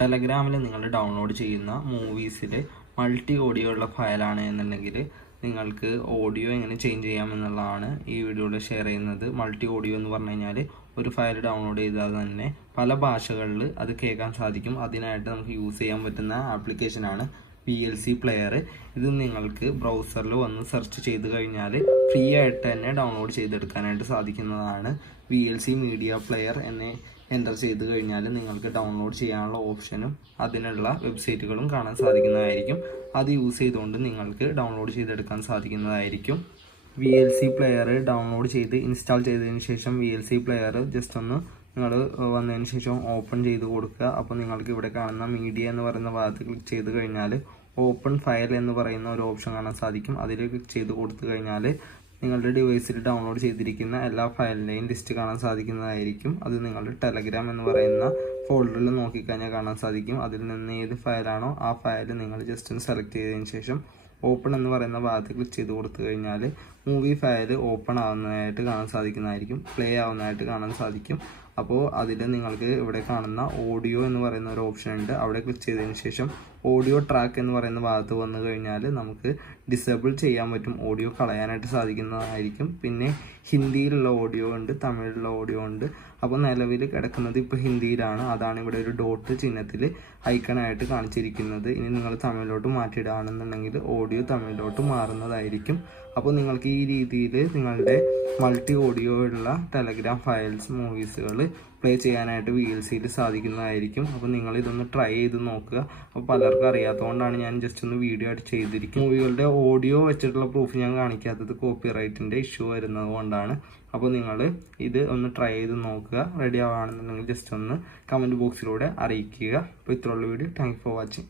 ടെലഗ്രാമിൽ നിങ്ങൾ ഡൗൺലോഡ് ചെയ്യുന്ന മൂവീസിൽ multi audio ഉള്ള ഫയലാണ് എന്നുണ്ടെങ്കിൽ നിങ്ങൾക്ക് ഓഡിയോ എങ്ങനെ ചേഞ്ച് ചെയ്യാമെന്നുള്ളതാണ് ഈ വീഡിയോയിൽ ഷെയർ ചെയ്യുന്നത്. മൾട്ടി ഓഡിയോ എന്ന് പറഞ്ഞു കഴിഞ്ഞാൽ ഒരു ഫയൽ ഡൗൺലോഡ് ചെയ്താൽ തന്നെ പല ഭാഷകളിൽ അത് കേൾക്കാൻ സാധിക്കും. അതിനായിട്ട് നമുക്ക് യൂസ് ചെയ്യാൻ പറ്റുന്ന ആപ്ലിക്കേഷനാണ് VLC പ്ലെയർ. ഇത് നിങ്ങൾക്ക് ബ്രൗസറിൽ വന്ന് സെർച്ച് ചെയ്ത് കഴിഞ്ഞാൽ ഫ്രീ ആയിട്ട് തന്നെ ഡൗൺലോഡ് ചെയ്തെടുക്കാനായിട്ട് സാധിക്കുന്നതാണ്. VLC മീഡിയ പ്ലെയർ എന്ന് എൻ്റർ ചെയ്ത് കഴിഞ്ഞാൽ നിങ്ങൾക്ക് ഡൗൺലോഡ് ചെയ്യാനുള്ള ഓപ്ഷനും അതിനുള്ള വെബ്സൈറ്റുകളും കാണാൻ സാധിക്കുന്നതായിരിക്കും. അത് യൂസ് ചെയ്തുകൊണ്ട് നിങ്ങൾക്ക് ഡൗൺലോഡ് ചെയ്തെടുക്കാൻ സാധിക്കുന്നതായിരിക്കും. VLC പ്ലെയർ ഡൗൺലോഡ് ചെയ്ത് ഇൻസ്റ്റാൾ ചെയ്തതിന് ശേഷം VLC പ്ലെയർ ജസ്റ്റ് ഒന്ന് നിങ്ങൾ വന്നതിന് ശേഷം ഓപ്പൺ ചെയ്ത് കൊടുക്കുക. അപ്പോൾ നിങ്ങൾക്ക് ഇവിടെ കാണുന്ന മീഡിയ എന്ന് പറയുന്ന ഭാഗത്ത് ക്ലിക്ക് ചെയ്ത് കഴിഞ്ഞാൽ ഓപ്പൺ ഫയൽ എന്ന് പറയുന്ന ഒരു ഓപ്ഷൻ കാണാൻ സാധിക്കും. അതിൽ ക്ലിക്ക് ചെയ്ത് കൊടുത്തു കഴിഞ്ഞാൽ നിങ്ങളുടെ ഡിവൈസിൽ ഡൗൺലോഡ് ചെയ്തിരിക്കുന്ന എല്ലാ ഫയലിൻ്റെയും ലിസ്റ്റ് കാണാൻ സാധിക്കുന്നതായിരിക്കും. അത് നിങ്ങളുടെ ടെലഗ്രാം എന്ന് പറയുന്ന ഫോൾഡറിൽ നോക്കിക്കഴിഞ്ഞാൽ കാണാൻ സാധിക്കും. അതിൽ നിന്ന് ഏത് ഫയലാണോ ആ ഫയൽ നിങ്ങൾ ജസ്റ്റ് ഒന്ന് സെലക്ട് ചെയ്തതിന് ശേഷം ഓപ്പൺ എന്ന് പറയുന്ന ഭാഗത്ത് ക്ലിക്ക് ചെയ്ത് കൊടുത്തു കഴിഞ്ഞാൽ മൂവി ഫയൽ ഓപ്പൺ ആവുന്നതായിട്ട് കാണാൻ സാധിക്കുന്നതായിരിക്കും, പ്ലേ ആവുന്നതായിട്ട് കാണാൻ സാധിക്കും. അപ്പോൾ അതിൽ നിങ്ങൾക്ക് ഇവിടെ കാണുന്ന ഓഡിയോ എന്ന് പറയുന്ന ഒരു ഓപ്ഷൻ ഉണ്ട്. അവിടെ ക്ലിക്ക് ചെയ്തതിന് ശേഷം ഓഡിയോ ട്രാക്ക് എന്ന് പറയുന്ന ഭാഗത്ത് വന്നു കഴിഞ്ഞാൽ നമുക്ക് ഡിസേബിൾ ചെയ്യാൻ പറ്റും, ഓഡിയോ കളയാനായിട്ട് സാധിക്കുന്നതായിരിക്കും. പിന്നെ ഹിന്ദിയിലുള്ള ഓഡിയോ ഉണ്ട്, തമിഴിലുള്ള ഓഡിയോ ഉണ്ട്. അപ്പോൾ നിലവിൽ കിടക്കുന്നത് ഇപ്പോൾ ഹിന്ദിയിലാണ്. അതാണ് ഇവിടെ ഒരു ഡോട്ട് ചിഹ്നത്തിൽ ഐക്കണായിട്ട് കാണിച്ചിരിക്കുന്നത്. ഇനി നിങ്ങൾ തമിഴിലോട്ട് മാറ്റിയിടുകയാണെന്നുണ്ടെങ്കിൽ ഓഡിയോ തമിഴിലോട്ട് മാറുന്നതായിരിക്കും. അപ്പോൾ നിങ്ങൾക്ക് ഈ രീതിയിൽ നിങ്ങളുടെ മൾട്ടി ഓഡിയോ ഉള്ള ടെലഗ്രാം ഫയൽസ് മൂവീസുകൾ പ്ലേ ചെയ്യാനായിട്ട് VLCയിൽ സാധിക്കുന്നതായിരിക്കും. അപ്പോൾ നിങ്ങൾ ഇതൊന്ന് ട്രൈ ചെയ്ത് നോക്കുക. അപ്പോൾ പലർക്കും അറിയാത്തതുകൊണ്ടാണ് ഞാൻ ജസ്റ്റ് ഒന്ന് വീഡിയോ ആയിട്ട് ചെയ്തിരിക്കും. മൂവികളുടെ ഓഡിയോ വെച്ചിട്ടുള്ള പ്രൂഫ് ഞാൻ കാണിക്കാത്തത് കോപ്പിറൈറ്റിൻ്റെ ഇഷ്യൂ വരുന്നത് കൊണ്ടാണ്. അപ്പോൾ നിങ്ങൾ ഇത് ഒന്ന് ട്രൈ ചെയ്ത് നോക്കുക. റെഡി ആവുകയാണെന്നുണ്ടെങ്കിൽ ജസ്റ്റ് ഒന്ന് കമൻറ്റ് ബോക്സിലൂടെ അറിയിക്കുക. അപ്പോൾ ഇത്രയുള്ള video. Thank you for watching.